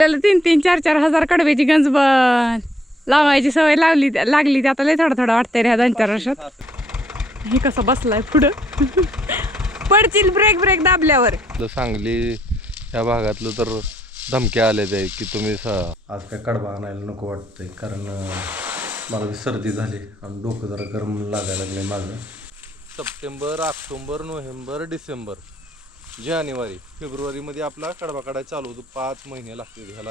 त्याला 3-4 कडव्याची गंज लावायची सवय लागली ती आता लय थोडं वाटतंय रे ह्या 2-4 वर्षात. हे कसं बसलाय पुढं पडतील ब्रेक दाबल्यावर. सांगली या भागातलं तर धमक्या आल्या ते की तुम्ही आज काय कडबा आणायला नको वाटतंय, कारण मला बी सर्दी झाली आणि डोकं जरा गरम लागायला लागलंय माझं. सप्टेंबर, ऑक्टोबर, नोव्हेंबर, डिसेंबर, जानेवारी, फेब्रुवारीमध्ये आपला कडबा काढायला चालू होतो. 5 महिने लागतील ह्याला.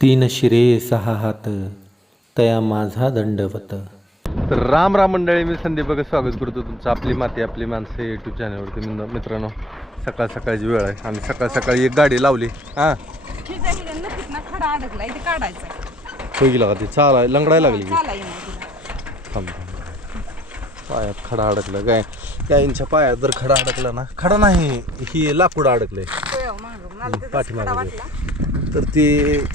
3 शिरे 6 हात तया माझा दंडवत. तर राम मंडळी, मी संदीप बघा स्वागत करतो तुमचं आपली माती आपली माणसं यूट्यूब चॅनलवरती. मित्रांनो, सकाळची वेळ आहे आणि सकाळी एक गाडी लावली. हां खडा अडकला इथे काढायचा होई गेला का ती चालाय लंगडायला लागली. थांब, पायात खडा अडकला. गायींच्या पायात जर खडा अडकला ना, खडा नाही ही लाकूड अडकलंय पाठीमागे, तर ते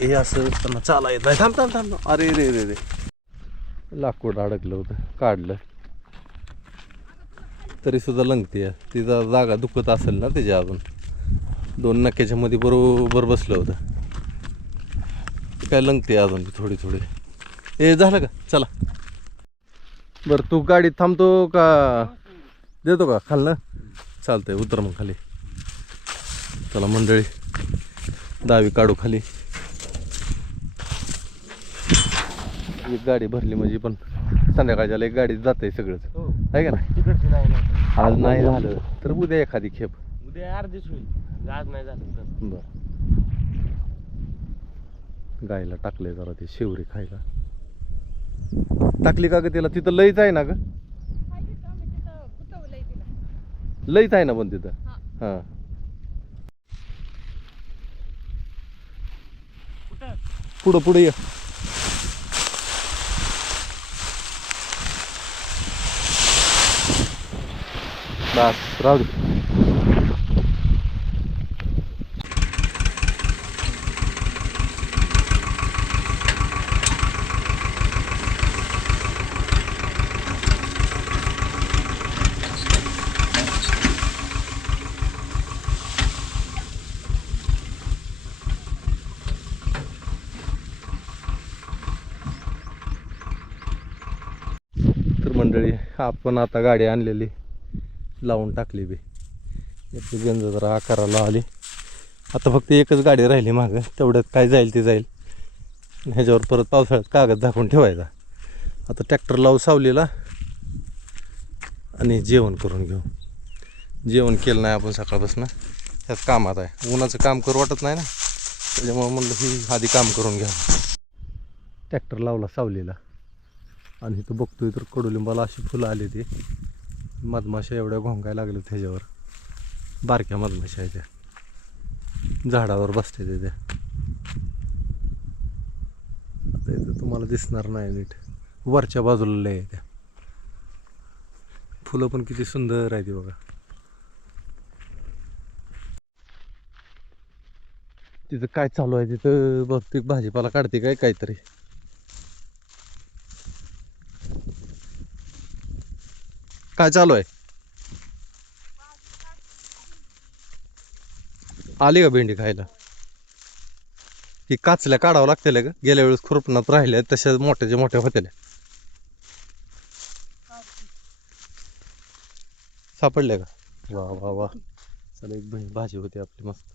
हे असं त्यांना चाला येत नाही. थांब अरे रे लाकूड अडकलं होतं, काढलं तरी सुद्धा लंगते. तिचा जागा दुखत असेल ना त्याच्या, अजून 2 नक्याच्या मध्ये बरोबर बसलं होतं. काय लंगते अजून थोडी. हे झालं का? चला बरं, तू गाडीत थांबतो का देतो का खालनं? चालतंय, उतर मग खाली. चला मंडळी, दावी काढू खाली. एक गाडी भरली म्हणजे पण संध्याकाळच्या एक गाडी जाते सगळंच, आहे का नाही? आज नाही झालं तर उद्या एखादी खेप, उद्या अर्धीच होईल, आज नाही झालं तर. बर, गायला टाकले जरा ते शेवरी खायला. टाकली का ग तिला? तिथं लईच आहे ना ग, लईच आहे ना पण तिथं. हां पुढं ये. बस राहू दे. तर मंडळी, आपण आता गाडी आणलेली लावून टाकली बी. याची गंज जरा आकाराला आली. आता फक्त एकच गाडी राहिली मागं, तेवढ्यात काय जाईल ते जाईल. ह्याच्यावर परत पावसाळ्यात कागद झाकून ठेवायचा. आता ट्रॅक्टर लावू सावलीला आणि जेवण करून घेऊ. जेवण केलं नाही आपण सकाळपासून, ह्याच कामात आहे. उन्हाचं काम करू वाटत नाही ना, त्याच्यामुळे म्हणलं ही आधी काम करून घ्या. ट्रॅक्टर लावला सावलीला आणि इथं बघतोय तर कडुलिंबाला अशी फुलं आली. ती मधमाशा एवढ्या घोंगायला लागल्या त्याच्यावर. बारक्या मधमाशा आहे त्या, झाडावर बसते त्या. आता इथं तुम्हाला दिसणार नाही नीट, वरच्या बाजूला लय आहे त्या. फुलं पण किती सुंदर आहे ती बघा. तिथं काय चालू आहे? तिथं बहुतेक भाजीपाला काढते काय काहीतरी. काय चालू आहे? आली का भेंडी खायला? ती काचल्या काढावं लागतील का? गेल्या वेळेस खुरपणात राहिल्या तशा मोठ्याच्या मोठ्या होत्या. सापडल्या का? वा वा वा, चला एक भाजी होती आपली मस्त.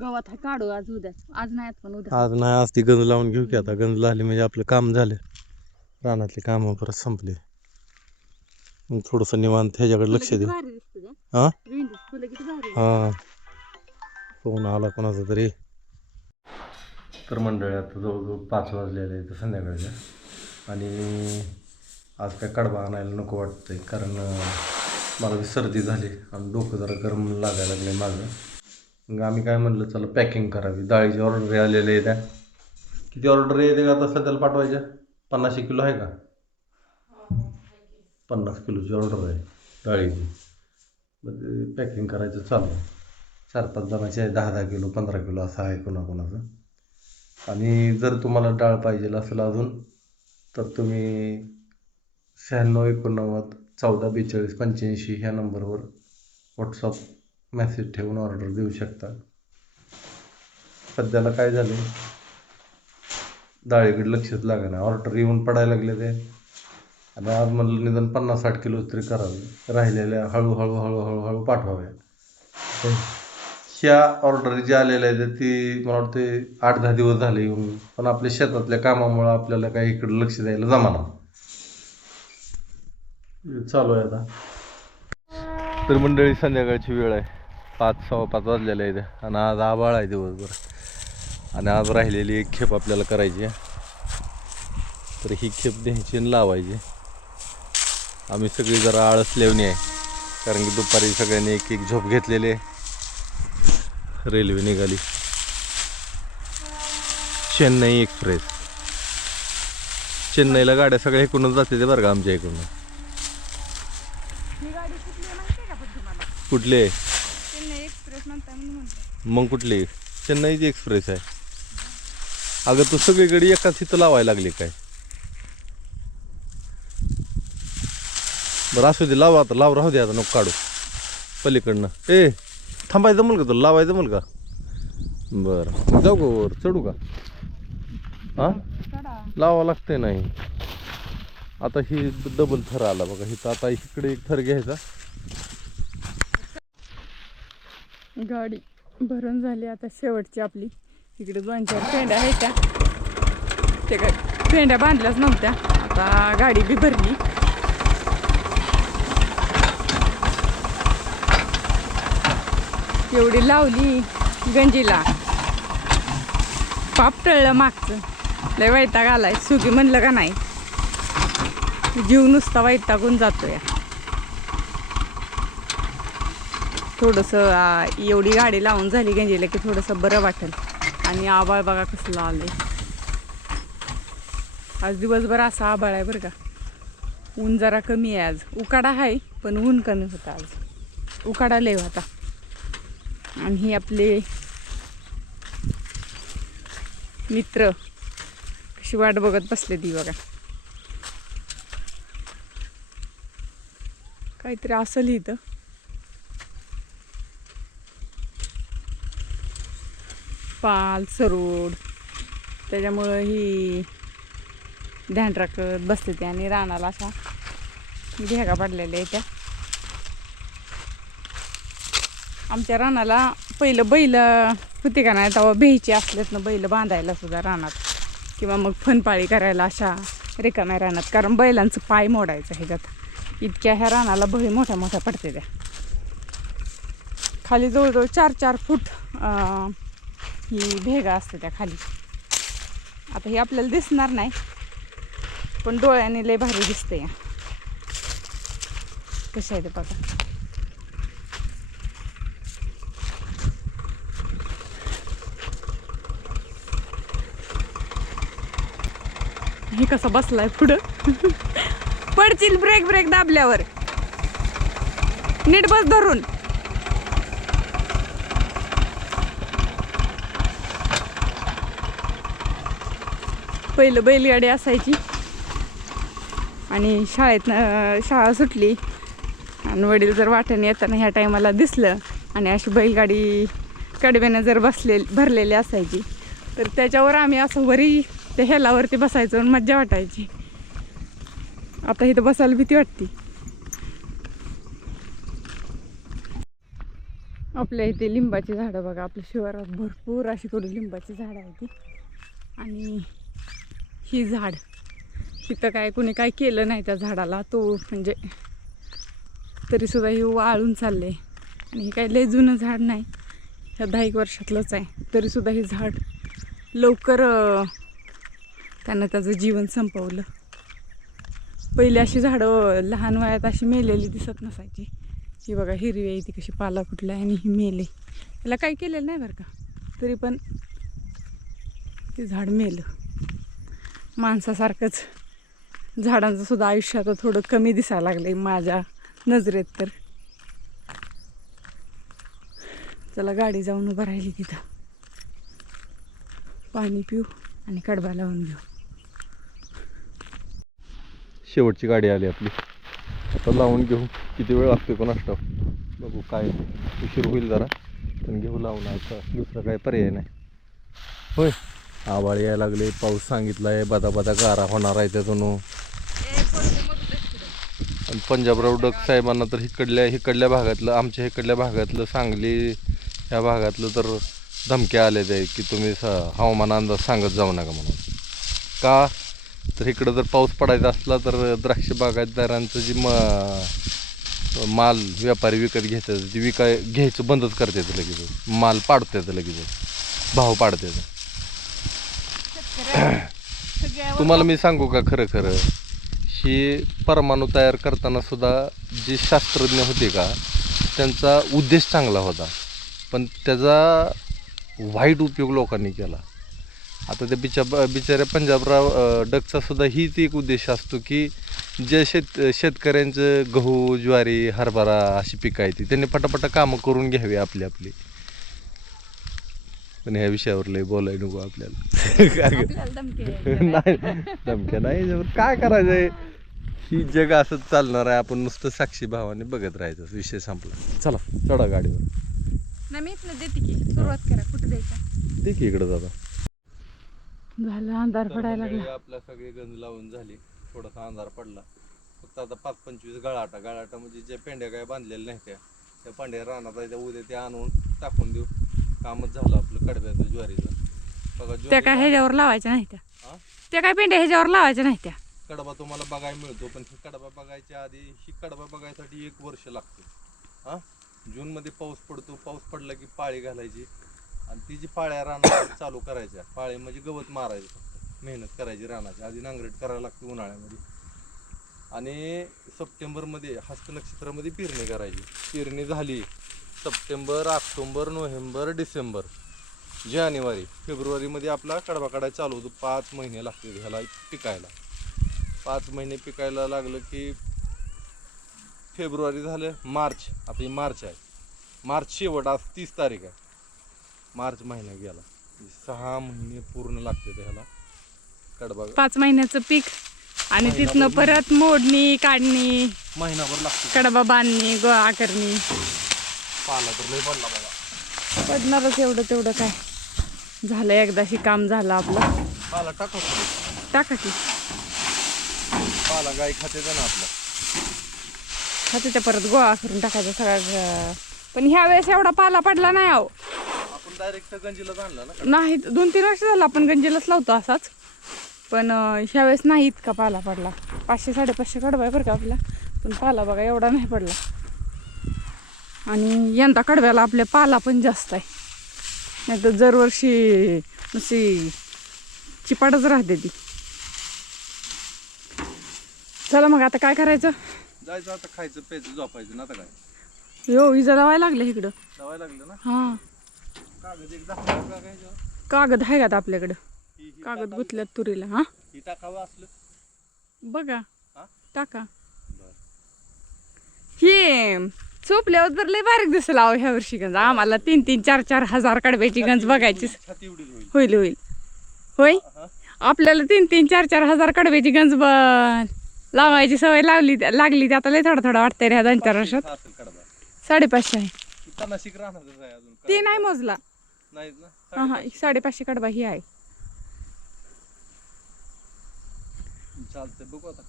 गवत काढू आज उद्या, आज नाही पण उद्या. आज नाही, आज ती गंज लावून घेऊ की. आता गंज लावली म्हणजे आपलं काम झालं, रानातली कामं परत संपली. मग थोडंसं निवांत ह्याच्याकडे लक्ष दे. हां हां, फोन आला कोणाचा तरी. तर मंडळी, आता जवळजवळ 5 वाजलेले आहेत संध्याकाळच्या, आणि आज काय कडबा आणायला नको वाटतंय, कारण मला बी सर्दी झाली आणि डोकं जरा गरम लागायला लागलं माझं. मग आम्ही काय म्हणलं, चला पॅकिंग करावी. डाळीची ऑर्डर आलेली आहे. त्या किती ऑर्डर येते का आता सध्याला पाठवायच्या? 50 किलो आहे का? 50 किलोची ऑर्डर आहे डाळीची. मग पॅकिंग करायचं चालू. 4-5 जणांची आहे, 10-10 किलो 15 किलो असं आहे कोणाकोणाचं. आणि जर तुम्हाला डाळ पाहिजे असेल अजून, तर तुम्ही 96 89 14 42 85 ह्या नंबरवर व्हॉट्सअप मेसेज ठेवून ऑर्डर देऊ शकता. सध्याला काय झालं, डाळीकडे लक्षच लागेना. ऑर्डर येऊन पडायला लागले ते. आणि आज म्हणलं निदान 50-60 किलो तरी करावे, राहिलेल्या हळूहळू हळूहळू पाठवाव्या. ह्या ऑर्डर ज्या आलेल्या आहेत ती मला वाटते 8-10 दिवस झाले येऊन, पण आपल्या शेतातल्या कामामुळं आपल्याला काही इकडे लक्ष द्यायला जमाना. चालू आहे आता. तर मंडळी संध्याकाळची वेळ आहे, 5-5:15 वाजलेले आहे आणि आज आभाळ आहे दिवसभर. आणि आज राहिलेली एक खेप आपल्याला करायची आहे. तर ही खेप द्यायची आणि लावायची. आम्ही सगळी जरा आळस लेवणी आहे, कारण की दुपारी सगळ्यांनी एक एक झोप घेतलेली आहे. रेल्वे निघाली चेन्नई एक्सप्रेस. चेन्नईला गाड्या सगळ्या इकडूनच जाते ते बरं का, आमच्या इकडून. कुठले? चेन्नई एक्सप्रेस म्हणताय म्हणून म्हणतो. मग कुठली? चेन्नईची एक्सप्रेस आहे. अगं तू सगळीकडे एकाच इथं लावायला लागली काय? बरं असू दे, लावा आता. लाव, राहू दे आता, नको काढू पलीकडनं. ए थांबायचं जमल का तुला? लावायचं जमल का? बरं जाऊ का वर? चढू का? हां लावा लागते नाही. आता ही डबल थर आला बघा इथं. आता इकडे एक थर घ्यायचा. गाडी भरून झाली आता शेवटची आपली. इकडे 2-4 पेंड्या आहेत त्या काय पेंड्या बांधल्याच नव्हत्या. आता गाडी बी भरली. एवढी लावली गंजीला, पाप टळलं मागचं. लय वैताग आलाय. सुगी म्हणलं का नाही, जीव नुसता वैतागून जातोय. थोडंसं एवढी गाडी लावून झाली गंजीला की थोडंसं बरं वाटेल. आणि आबाळ बघा कसलं आलंय. आज दिवसभर असा आबाळ आहे बरं का. ऊन जरा कमी आहे आज. उकाडा आहे पण ऊन कमी होता आज. उकाडा लय होता. आणि हे आपले मित्र कशी वाट बघत बसले ती बघा. काहीतरी असेल इथं. पाल सरोड त्याच्यामुळं ही ध्यान राखत बसते ते. आणि रानाला अशा भेगा पडलेल्या आहेत त्या. आमच्या रानाला पहिलं बैल होते का नाही तेव्हा भेची असल्यात ना बैल बांधायला सुद्धा रानात, किंवा मग फनपाळी करायला अशा रिकाम्या रानात. कारण बैलांचं पाय मोडायचं ह्याच्यात. इतक्या ह्या रानाला बळी मोठ्या मोठ्या पडते त्या. खाली जवळजवळ 4-4 फूट ही भेगा असते त्या खाली. आता ही आपल्याला दिसणार नाही पण डोळ्याने लय भारी दिसते या. कसं आहे ते बघा. हे कसं बसलाय पुढं. पडशील ब्रेक दाबल्यावर. नीट बस धरून. पहिलं बैलगाडी असायची आणि शाळा सुटली आणि वडील जर वाटेने येताना ह्या टायमाला दिसलं आणि अशी बैलगाडी कडव्यानं जर भरलेली असायची तर त्याच्यावर आम्ही असं वरी त्या हेलावरती बसायचो आणि मज्जा वाटायची. आता इथं बसायला भीती वाटते. आपल्या इथे लिंबाची झाडं बघा. आपल्या शिवारात भरपूर अशी कडू लिंबाची झाडं आहेत ती. आणि ही झाड इथं काय कोणी काय केलं नाही त्या झाडाला. तो म्हणजे तरीसुद्धा ही वाळून चालले. आणि हे काय लय जुनं झाड नाही, ह्या 10 वर्षातलंच आहे. तरीसुद्धा हे झाड लवकर त्यानं त्याचं जीवन संपवलं. पहिली अशी झाडं लहान वयात अशी मेलेली दिसत नसायची. ही बघा हिरवी आहे ती कशी पाला फुटला आणि ही मेले. त्याला काही केलेलं नाही बरं का, तरी पण ते झाड मेलं. माणसासारखंच झाडांचं सुद्धा आयुष्य आता थोडं कमी दिसायला लागलंय माझ्या नजरेत. तर चला गाडी जाऊन उभं राहिली तिथं. पाणी पिऊ आणि कडबा लावून घेऊ. शेवटची गाडी आली आपली. आता लावून घेऊ. किती वेळ लागतोय कोणास ठाऊक. बघू काय उशीर होईल जरा, पण घेऊ लावून आता, दुसरा काही पर्याय नाही. होय, आभाळ यायला लागले, पाऊस सांगितलाय, बदा बदा गारा होणार आहे त्यातून. आणि पंजाबराव डक साहेबांना तर इकडल्या भागातलं, आमच्या इकडल्या भागातलं, सांगली ह्या भागातलं तर धमक्या आल्या आहे की तुम्ही हवामान अंदाज सांगत जाऊ नका म्हणून. का तर इकडं जर पाऊस पडायचा असला तर द्राक्ष बागायतदारांचं जी माल व्यापारी विकत घेतात ती घ्यायचं बंदच करतात लगेच, माल पाडतात लगेच, भाव पाडतात. तुम्हाला मी सांगू का, खरं खरं ही परमाणू तयार करताना सुद्धा जे शास्त्रज्ञ होते का त्यांचा उद्देश चांगला होता, पण त्याचा वाईट उपयोग लोकांनी केला. आता त्या बिचाऱ्या पंजाबराव डकचा सुद्धा हीच एक उद्देश असतो की जे शेतकऱ्यांचं गहू, ज्वारी, हरभरा अशी पिकं आहेत त्यांनी पटापटा कामं करून घ्यावी आपली. पण ह्या विषयावर लय बोलाय नको आपल्याला. नाही, धमक्या नाही, काय करायचंय, ही जग असंच चालणार आहे, आपण नुसतं साक्षी भावाने बघत राहायचं, विषय संपला. चला चढा गाडीवर. नाही, मी इथनं देते की, सुरुवात करा. कुठं द्यायचं? ठीक आहे, इकडं दादा. झालं, अंधार पडायला लागला. आपल्या सगळे गंज लावून झाली, थोडासा अंधार पडला. फक्त आता 5-25 गळाटा म्हणजे ज्या पेंड्या काय बांधलेल्या नाही त्या पांड्या रानात आहे, त्या उद्या त्या आणून टाकून देऊ. कामच झालं आपलं कडब्याचं, ज्वारीचं. बघा, त्या काय ह्याच्यावर लावायच्या नाही त्या काय पेंड्या ह्याच्यावर लावायच्या नाही त्या. कडबा तुम्हाला बघायला मिळतो, पण ही कडबा बघायच्या आधी ही कडबा बघायसाठी 1 वर्ष लागते. हा, जूनमध्ये पाऊस पडतो, पाऊस पडला की पाळी घालायची आणि ती जी पाळ्या रानात चालू करायच्या, पाळी म्हणजे गवत मारायचं, फक्त मेहनत करायची रानाची. आधी नांगरट करायला लागते उन्हाळ्यामध्ये, आणि सप्टेंबरमध्ये हस्त नक्षत्रामध्ये पेरणी करायची. पेरणी झाली सप्टेंबर, ऑक्टोबर, नोव्हेंबर, डिसेंबर, जानेवारी, फेब्रुवारीमध्ये आपला कडबा काढायला चालू होतो. 5 महिने लागते ह्याला पिकायला. 5 महिने पिकायला लागलं की फेब्रुवारी झालं, मार्च, आता ही मार्च आहे, मार्च शेवट, आज 30 तारीख आहे, मार्च महिना गेला. 6 महिने पूर्ण लागते ह्याला कडबा. 5 महिन्याचं पीक आणि तिथनं परत मोडणी, काढणी, महिनाभर लागते, कडबा बांधणी, गोळा करणी. पाला तर लय पडला बाबा. पडणारच, एवढं तेवढं काय झालं, एकदाशी काम झालं आपलं. पाला टाका की पाला, गाय खाते ना आपला, खाते त्या परत गोळा करून टाकायचा सगळा. पण ह्या वेळेस एवढा पाला पडला नाही. अहो, आपण डायरेक्ट गंजीलाच आणला ना. नाही, 2-3 वर्ष झालं आपण गंजीलाच लावतो असाच, पण ह्या वेळेस नाही इतका पाला पडला. 500-550 कडबा आहे बरं का आपला, पण पाला बघा एवढा नाही पडला. आणि यंदा कडब्याला आपल्या पाला पण जास्त आहे, नाही तर दरवर्षी नुसती चिपाडच राहते ती. चला मग आता काय करायचं, जायचं आता, खायचं प्यायचं, झोपायचं ना. आता काय यो विजा लावायला लागले इकडं. लावायला लागलं ना. हां, कागद एक दाखवा का काय, कागद आहे का आपल्याकडं? कागद गुतल्यात तुरीला. हां, ही टाकावं असलं बघा, हा? टाका. हे चोपल्यावर तर लय बारीक दिसेल अहो ह्या वर्षी गंज. आम्हाला 3-4 हजार कडब्याची गंज बघायची. छाती एवढीच होईल. होईल होय, आपल्याला 3-4 हजार कडब्याची गंज लावायची सवय लागली ती आता लय थोडा वाटतंय रे ह्या 2-4 वर्षात. 550 आहे. ते नाही मोजला. हा, 550 कडबा ही आहे. चालतंय, बघू आता.